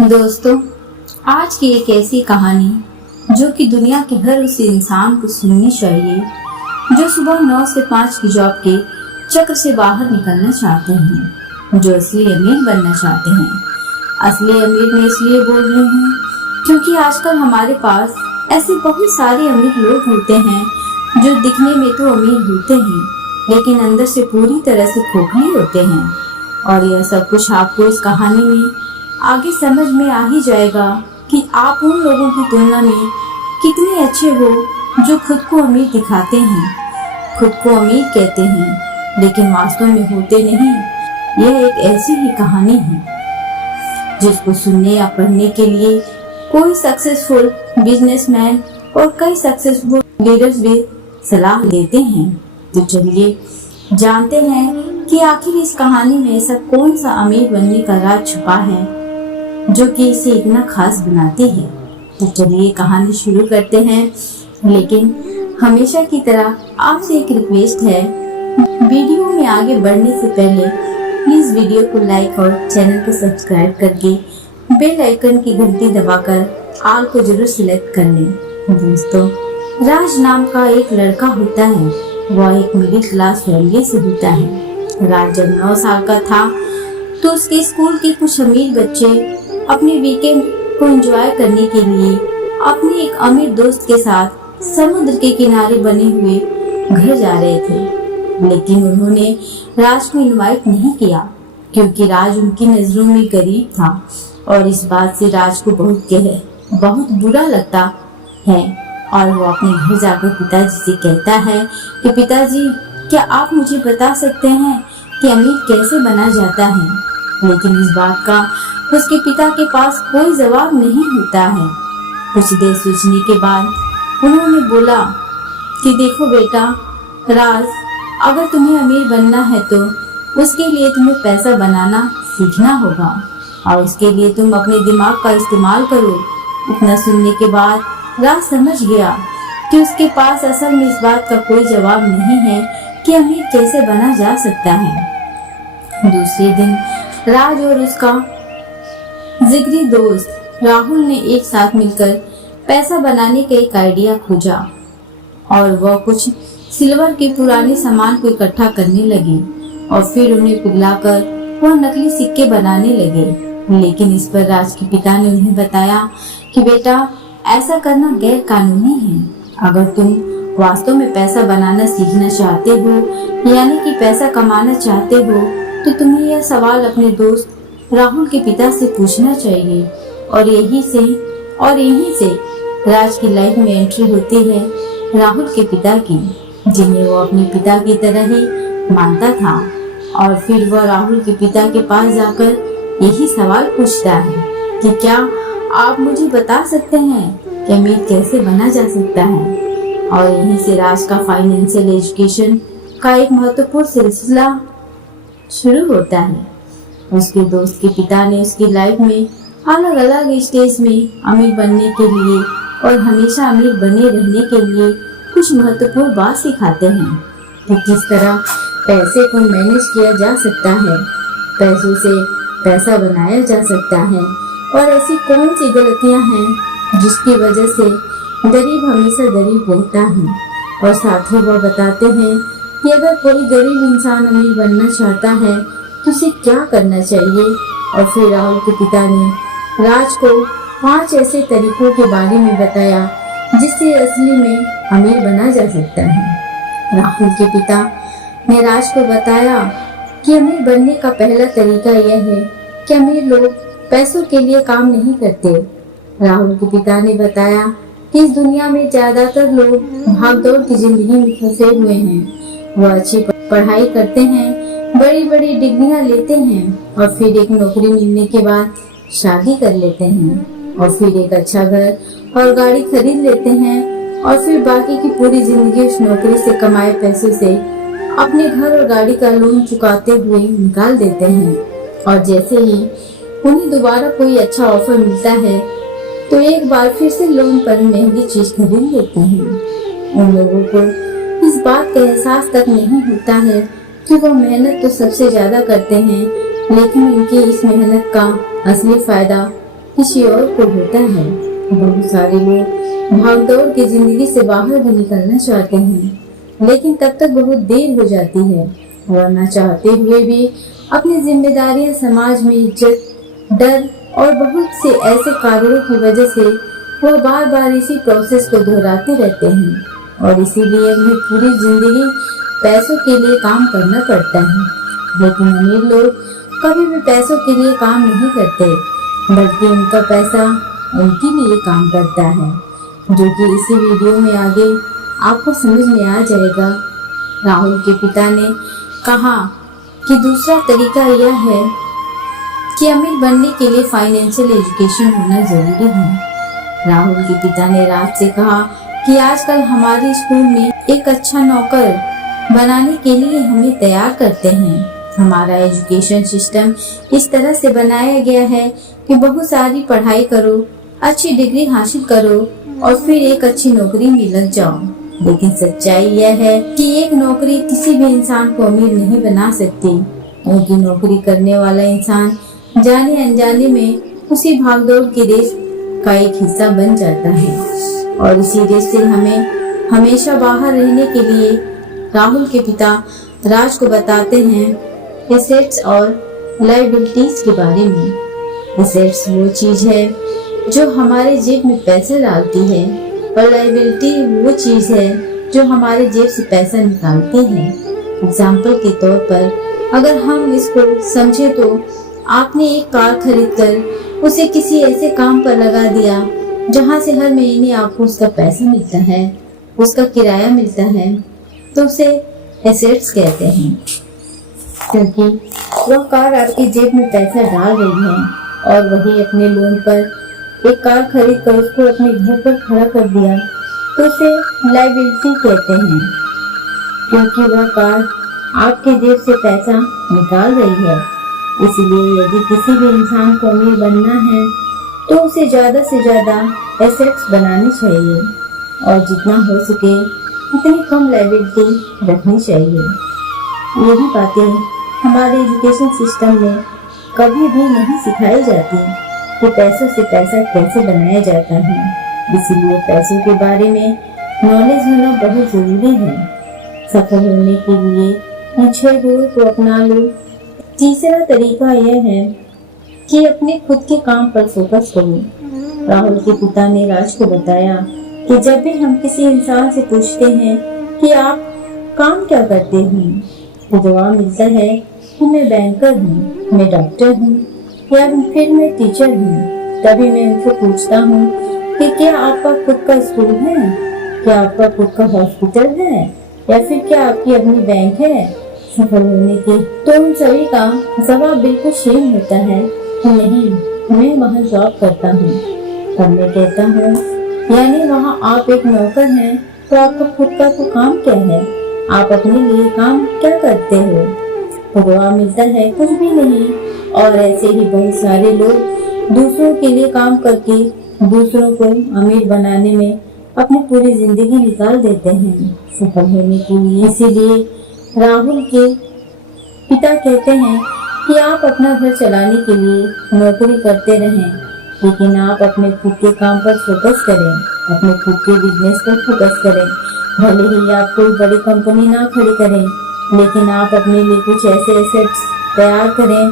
दोस्तों, आज की एक ऐसी कहानी जो कि दुनिया के हर उस इंसान को सुननी चाहिए जो सुबह 9 से 5 की जॉब के चक्र से बाहर निकलना चाहते हैं, जो असली अमीर बनना चाहते हैं। असली अमीर मैं इसलिए बोल रही हूँ क्योंकि आजकल हमारे पास ऐसे बहुत सारे अमीर लोग होते हैं जो दिखने में तो अमीर होते हैं लेकिन अंदर से पूरी तरह से खोखले होते हैं। और यह सब कुछ आपको इस कहानी में आगे समझ में आ ही जाएगा कि आप उन लोगों की तुलना में कितने अच्छे हो जो खुद को अमीर दिखाते हैं, खुद को अमीर कहते हैं लेकिन वास्तव में होते नहीं। यह एक ऐसी ही कहानी है जिसको सुनने या पढ़ने के लिए कोई सक्सेसफुल बिजनेसमैन और कई सक्सेसफुल लीडर्स भी सलाह देते हैं। तो चलिए जानते हैं कि आखिर इस कहानी में ऐसा कौन सा अमीर बनने का राज छुपा है जो कि इसे इतना खास बनाती है। तो चलिए कहानी शुरू करते हैं, लेकिन हमेशा की तरह आपसे एक रिक्वेस्ट है, वीडियो में आगे बढ़ने से पहले प्लीज वीडियो को लाइक और चैनल को सब्सक्राइब करके बेल आइकन की घंटी दबाकर ऑल को जरूर सिलेक्ट कर लें। दोस्तों, राज नाम का एक लड़का होता है। वह एक मिडिल क्लास फैमिली से होता है। राज जब 9 साल का था तो उसके स्कूल के कुछ अमीर बच्चे अपने वीकेंड को एंजॉय करने के लिए अपने एक अमीर दोस्त के साथ समुद्र के किनारे बने हुए घर जा रहे थे, लेकिन उन्होंने राज को इनवाइट नहीं किया क्योंकि राज उनकी नजरों में गरीब था। और इस बात से राज को बहुत बुरा लगता है और वो अपने घर जाकर पिताजी से कहता है कि पिताजी, क्या आप मुझे बता सकते हैं कि अमीर कैसे बना जाता है। लेकिन इस बात का उसके पिता के पास कोई जवाब नहीं होता है। कुछ देर सोचने के बाद उन्होंने बोला कि देखो बेटा राज, अगर तुम्हें अमीर बनना है तो उसके लिए तुम्हें पैसा बनाना सीखना होगा और उसके लिए तुम अपने दिमाग का इस्तेमाल करो। इतना सुनने के बाद राज समझ गया कि उसके पास असल में इस बात का कोई जवाब नहीं है कि अमीर कैसे बना जा सकता है। दूसरे दिन राज और उसका जिगरी दोस्त राहुल ने एक साथ मिलकर पैसा बनाने का एक आइडिया खोजा और वह कुछ सिल्वर के पुराने सामान को इकट्ठा करने लगे और फिर उन्हें पिघलाकर वह नकली सिक्के बनाने लगे। लेकिन इस पर राज के पिता ने उन्हें बताया कि बेटा, ऐसा करना गैर कानूनी है। अगर तुम वास्तव में पैसा बनाना सीखना चाहते हो, यानी कि पैसा कमाना चाहते हो, तो तुम्हें यह सवाल अपने दोस्त राहुल के पिता से पूछना चाहिए। और यहीं से राज की लाइफ में एंट्री होती है राहुल के पिता की, जिन्हें वो अपने पिता की तरह ही मानता था। और फिर वह राहुल के पिता के पास जाकर यही सवाल पूछता है कि क्या आप मुझे बता सकते हैं कि अमीर कैसे बना जा सकता है। और यहीं से राज का फाइनेंशियल एजुकेशन का एक महत्वपूर्ण सिलसिला शुरू होता है। उसके दोस्त के पिता ने उसकी लाइफ में अलग अलग स्टेज में अमीर बनने के लिए और हमेशा अमीर बने रहने के लिए कुछ महत्वपूर्ण बात सिखाते हैं कि किस तरह पैसे को मैनेज किया जा सकता है, पैसों से पैसा बनाया जा सकता है और ऐसी कौन सी गलतियां हैं जिसकी वजह से गरीब हमेशा गरीब रहता है। और साथ ही वह बताते हैं कि अगर कोई गरीब इंसान अमीर बनना चाहता है तो उसे क्या करना चाहिए। और फिर राहुल के पिता ने राज को 5 ऐसे तरीकों के बारे में बताया जिससे असली में अमीर बना जा सकता है। राहुल के पिता ने राज को बताया कि अमीर बनने का पहला तरीका यह है कि अमीर लोग पैसों के लिए काम नहीं करते। राहुल के पिता ने बताया कि इस दुनिया में ज्यादातर लोग भागदौड़ की जिंदगी में फंसे हुए हैं। वह अच्छी पढ़ाई करते हैं, बड़ी बड़ी डिग्रियां लेते हैं और फिर एक नौकरी मिलने के बाद शादी कर लेते हैं और फिर एक अच्छा घर और गाड़ी खरीद लेते हैं और फिर बाकी की पूरी जिंदगी उस नौकरी से कमाए पैसों से अपने घर और गाड़ी का लोन चुकाते हुए निकाल देते हैं। और जैसे ही उन्हें दोबारा कोई अच्छा ऑफर मिलता है तो एक बार फिर से लोन पर महंगी चीज खरीद लेते हैं। उन लोगों को इस बात का एहसास तक नहीं होता है कि वो मेहनत तो सबसे ज्यादा करते हैं, लेकिन उनकी इस मेहनत का असली फायदा किसी और को होता है। बहुत सारे लोग भागदौड़ की जिंदगी से बाहर भी निकलना चाहते हैं, लेकिन तब तक बहुत देर हो जाती है। वरना चाहते हुए भी अपनी जिम्मेदारियां, समाज में इज्जत, डर और बहुत से ऐसे कारणों की वजह से वह बार बार इसी प्रोसेस को दोहराते रहते हैं और इसीलिए उन्हें पूरी जिंदगी पैसों के लिए काम करना पड़ता है। लेकिन अमीर लोग कभी भी पैसों के लिए काम नहीं करते, बल्कि उनका पैसा उनके लिए काम करता है, जो कि इसी वीडियो में आगे आपको समझ में आ जाएगा। राहुल के पिता ने कहा कि दूसरा तरीका यह है कि अमीर बनने के लिए फाइनेंशियल एजुकेशन होना जरूरी है। राहुल के पिता ने राज से कहा कि आजकल हमारे स्कूल में एक अच्छा नौकर बनाने के लिए हमें तैयार करते हैं। हमारा एजुकेशन सिस्टम इस तरह से बनाया गया है कि बहुत सारी पढ़ाई करो, अच्छी डिग्री हासिल करो और फिर एक अच्छी नौकरी में लग जाओ। लेकिन सच्चाई यह है कि एक नौकरी किसी भी इंसान को अमीर नहीं बना सकती, क्योंकि नौकरी करने वाला इंसान जाने अनजाने में उसी भागदौड़ की रेस का एक हिस्सा बन जाता है और इसी रेस से हमें हमेशा बाहर रहने के लिए राहुल के पिता राज को बताते हैं एसेट्स और लायबिलिटीज के बारे में। एसेट्स वो चीज है जो हमारे जेब में पैसा डालती है और लायबिलिटी वो चीज है जो हमारे जेब से पैसा निकालती है। एग्जाम्पल के तौर पर अगर हम इसको समझे तो आपने एक कार खरीदकर उसे किसी ऐसे काम पर लगा दिया जहां से हर महीने आपको उसका पैसा मिलता है, उसका किराया मिलता है, तो उसे एसेट्स कहते हैं, क्योंकि वह कार आपकी जेब में पैसा डाल रही है। और वही अपने लोन पर एक कार खरीद कर उसको अपने घर पर खड़ा कर दिया तो उसे लायबिलिटी कहते हैं, क्योंकि वह कार आपके जेब से पैसा निकाल रही है। इसलिए यदि किसी भी इंसान को अमीर बनना है तो उसे ज्यादा से ज्यादा एसेट्स बनाने चाहिए और जितना हो सके उतनी कम लायबिलिटी रखनी चाहिए। यही बातें हमारे एजुकेशन सिस्टम में कभी भी नहीं सिखाई जाती कि पैसों से पैसा कैसे बनाया जाता है। इसीलिए पैसों के बारे में नॉलेज होना बहुत जरूरी है। सफल होने के लिए इन 6 गुणों को अपना लो। तीसरा तरीका यह है कि अपने खुद के काम पर फोकस करो। राहुल के पिता ने राज को बताया कि जब भी हम किसी इंसान से पूछते हैं कि आप काम क्या करते हैं, तो जवाब मिलता है कि मैं बैंकर हूँ, मैं डॉक्टर हूँ या फिर मैं टीचर हूँ। तभी मैं उनसे पूछता हूँ कि क्या आपका खुद का स्कूल है, क्या आपका खुद का हॉस्पिटल है या फिर क्या आपकी अपनी बैंक है। सफल होने के तो उन सभी का जवाब बिल्कुल सेम होता है कि नहीं, मैं वहाँ जॉब करता हूँ। तब मैं कहता हूँ यानी वहाँ आप एक नौकर हैं, तो आपका खुद का तो काम क्या है, आप अपने लिए काम क्या करते हो। तो जवाब मिलता है कुछ भी नहीं। और ऐसे ही बहुत सारे लोग दूसरों के लिए काम करके दूसरों को अमीर बनाने में अपनी पूरी जिंदगी निकाल देते हैं सफल होने के लिए। इसीलिए राहुल के पिता कहते हैं कि आप अपना घर चलाने के लिए नौकरी करते रहें, लेकिन आप अपने खुद के काम पर फोकस करें, अपने खुद के बिजनेस पर फोकस करें। भले ही आप कोई बड़ी कंपनी ना खड़ी करें, लेकिन आप अपने लिए कुछ ऐसे एसेट्स तैयार करें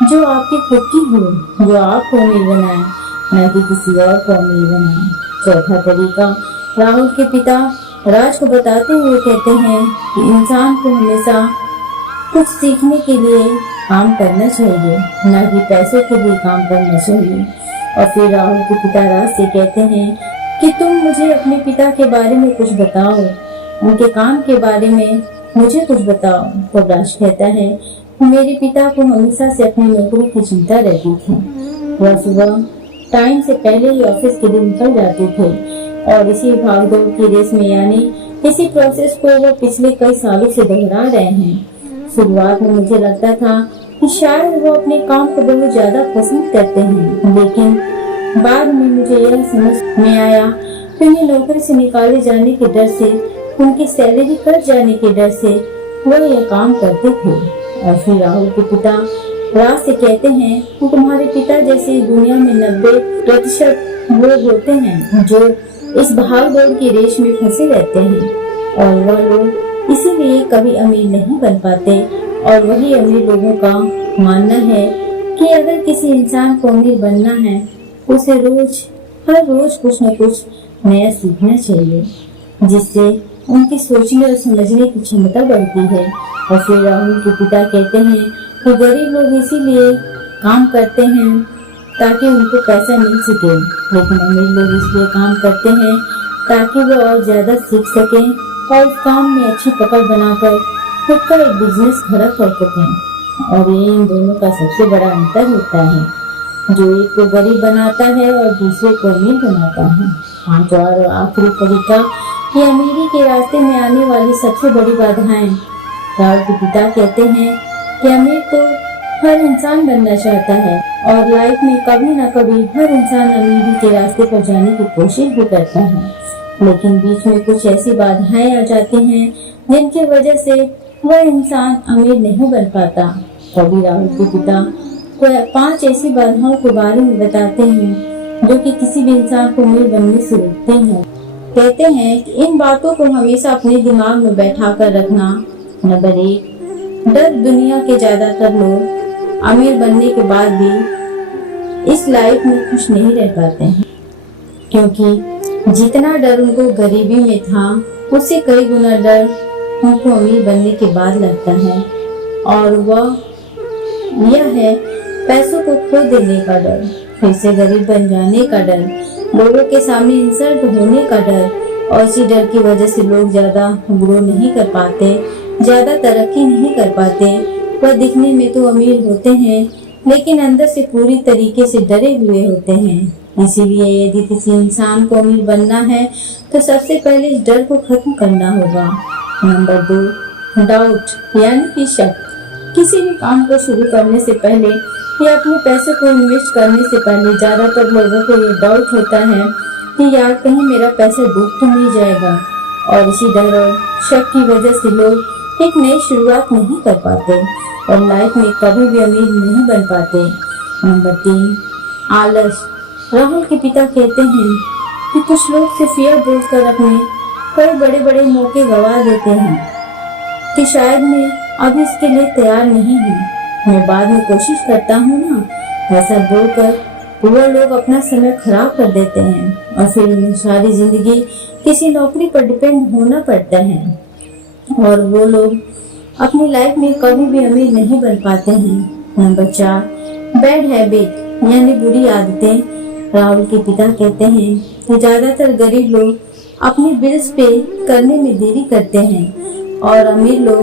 जो आपकी खुद की हो, जो आपको अमीर बनाए, न कि किसी और को अमीर बनाए। चौथा तरीका राहुल के पिता राज को बताते हुए कहते हैं कि इंसान को हमेशा कुछ सीखने के लिए काम करना चाहिए, न कि पैसों के लिए काम करना चाहिए। और फिर राहुल के पिता राज से कहते हैं कि तुम मुझे अपने पिता के बारे में कुछ बताओ, उनके काम के बारे में मुझे कुछ बताओ। तो राज कहता है कि मेरे पिता को हमेशा से अपनी नौकरी की चिंता रहती थी। वह सुबह टाइम से पहले ही ऑफिस के लिए निकल जाते थे और इसी भागदौड़ की रेस में यानी इसी प्रोसेस को वो पिछले कई सालों से दोहरा रहे हैं। शुरुआत में मुझे लगता था कि शायद वो अपने काम को बहुत ज्यादा पसंद करते हैं, लेकिन बाद में मुझे यह समझ में आया कि उन्हें नौकरी से निकाले जाने के डर से, उनकी सैलरी कट जाने के डर से वो यह काम करते थे। और फिर राहुल के पिता राज से कहते हैं कि तुम्हारे पिता जैसे दुनिया में 90% लोग होते हैं जो इस भाग दौड़ की रेस में फंसे रहते हैं, और वह लोग इसीलिए कभी अमीर नहीं बन पाते। और वही अमीर लोगों का मानना है कि अगर किसी इंसान को अमीर बनना है, उसे हर रोज कुछ न कुछ नया सीखना चाहिए, जिससे उनकी सोचने और समझने की क्षमता बढ़ती है। और फिर राहुल के पिता कहते हैं कि गरीब लोग इसीलिए काम करते हैं ताकि उनको पैसा मिल सके, लेकिन अमीर लोग इसलिए काम करते हैं ताकि वो और ज्यादा सीख सकें और उस काम में अच्छी पकड़ बनाकर खुद का एक बिजनेस खड़ा कर सकें। और ये इन दोनों का सबसे बड़ा अंतर होता है, जो एक को गरीब बनाता है और दूसरे को अमीर बनाता है। पांचवा और आखिरी तरीका, ये अमीरी के रास्ते में आने वाली सबसे बड़ी बाधाएं। राहुल के पिता कहते हैं कि अमीर तो हर इंसान बनना चाहता है और लाइफ में कभी ना कभी हर इंसान अमीरी के रास्ते पर जाने की कोशिश भी करता है, लेकिन बीच में कुछ ऐसी बाधाएं आ जाती हैं जिनकी वजह से वह इंसान अमीर नहीं बन पाता। कभी राहुल के पिता को 5 ऐसी बाधाओं के बारे में बताते हैं जो कि किसी भी इंसान को अमीर बनने से रोकते हैं। कहते हैं कि इन बातों को हमेशा अपने दिमाग में बैठा कर रखना। नंबर 1, डर। दुनिया के ज्यादातर लोग अमीर बनने के बाद भी इस लाइफ में खुश नहीं रह पाते हैं, क्योंकि जितना डर उनको गरीबी में था, उससे कई गुना डर उनको अमीर बनने के बाद लगता है। और वह यह है पैसों को खो देने का डर, फिर से गरीब बन जाने का डर, लोगों के सामने इंसल्ट होने का डर। और इसी डर की वजह से लोग ज्यादा ग्रो नहीं कर पाते, ज्यादा तरक्की नहीं कर पाते। वह दिखने में तो अमीर होते हैं, लेकिन अंदर से पूरी तरीके से डरे हुए होते हैं। इसीलिए यदि किसी इंसान को अमीर बनना है तो सबसे पहले इस डर को खत्म करना होगा। नंबर 2, डाउट यानी कि शक। किसी भी काम को शुरू करने से पहले या अपने पैसे को इन्वेस्ट करने से पहले ज्यादातर लोगों को ये डाउट होता है कि यार कहीं मेरा पैसा डूब तो नहीं जाएगा। और इसी डर और शक की वजह से लोग एक नई शुरुआत नहीं कर पाते और लाइफ में कभी भी अमीर नहीं बन पाते। नंबर 3, आलस। राहुल के पिता कहते हैं कि कुछ लोग सिर्फ यह बोलकर अपने कई बड़े बड़े मौके गवा देते हैं कि शायद मैं अभी इसके लिए तैयार नहीं हूँ, मैं बाद में कोशिश करता हूँ ना। ऐसा बोलकर वो लोग अपना समय खराब कर देते हैं और फिर उन्हें सारी जिंदगी किसी नौकरी पर डिपेंड होना पड़ता है और वो लोग अपनी लाइफ में कभी भी अमीर नहीं बन पाते हैं। नंबर 4, बैड हैबिट यानी बुरी आदतें। राहुल के पिता कहते हैं कि ज्यादातर गरीब लोग अपने बिल्स पे करने में देरी करते हैं और अमीर लोग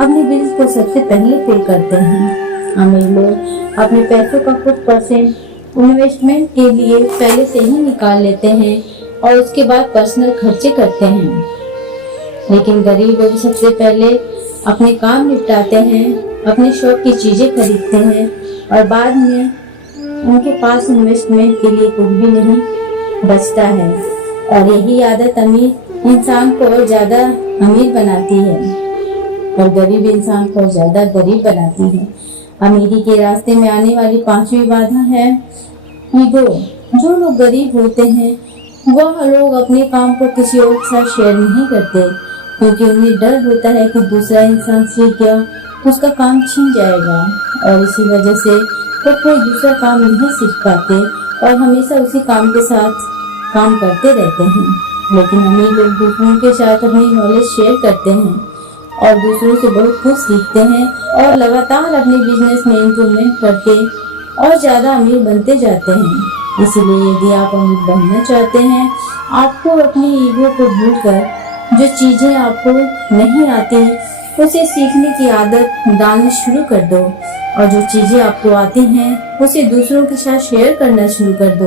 अपने बिल्स को सबसे पहले पे करते हैं। अमीर लोग अपने पैसों का कुछ % इन्वेस्टमेंट के लिए पहले से ही निकाल लेते हैं और उसके बाद पर्सनल खर्चे करते हैं, लेकिन गरीब लोग सबसे पहले अपने काम निपटाते हैं, अपने शौक की चीजें खरीदते हैं और बाद में उनके पास इन्वेस्टमेंट के लिए कुछ भी नहीं बचता है। और यही आदत अमीर इंसान को और ज्यादा अमीर बनाती है और गरीब इंसान को ज्यादा गरीब बनाती है। अमीरी के रास्ते में आने वाली 5वीं बाधा है ईगो। जो लोग गरीब होते हैं वह लोग अपने काम को किसी और के साथ शेयर नहीं करते, क्योंकि उन्हें डर होता है कि दूसरा इंसान सीख गया तो उसका काम छीन जाएगा और इसी वजह से वो कोई दूसरा काम नहीं सीख पाते और हमेशा उसी काम के साथ काम करते रहते हैं। लेकिन अमीर लोग दूसरों के साथ अपनी नॉलेज शेयर करते हैं और दूसरों से बहुत कुछ सीखते हैं और लगातार अपने बिजनेस में इम्प्रूवमेंट करके और ज्यादा अमीर बनते जाते हैं। इसलिए यदि आप अमीर बनना चाहते हैं, आपको अपनी ईगो को भूलकर जो चीजें आपको नहीं आती उसे सीखने की आदत डालनी शुरू कर दो और जो चीजें आपको आती हैं उसे दूसरों के साथ शेयर करना शुरू कर दो।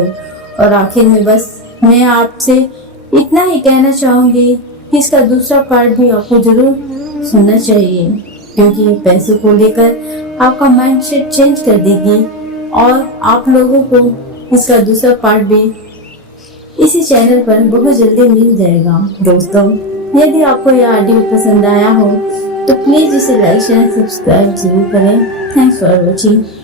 और आखिर में बस मैं आपसे इतना ही कहना चाहूंगी कि इसका दूसरा पार्ट भी आपको जरूर सुनना चाहिए, क्योंकि ये पैसों को लेकर आपका माइंडसेट चेंज कर देगी और आप लोगों को इसका दूसरा पार्ट भी इसी चैनल पर बहुत जल्दी मिल जाएगा। दोस्तों, यदि आपको यह ऑडियो पसंद आया हो तो प्लीज इसे लाइक शेयर सब्सक्राइब जरूर करें। Thanks for watching.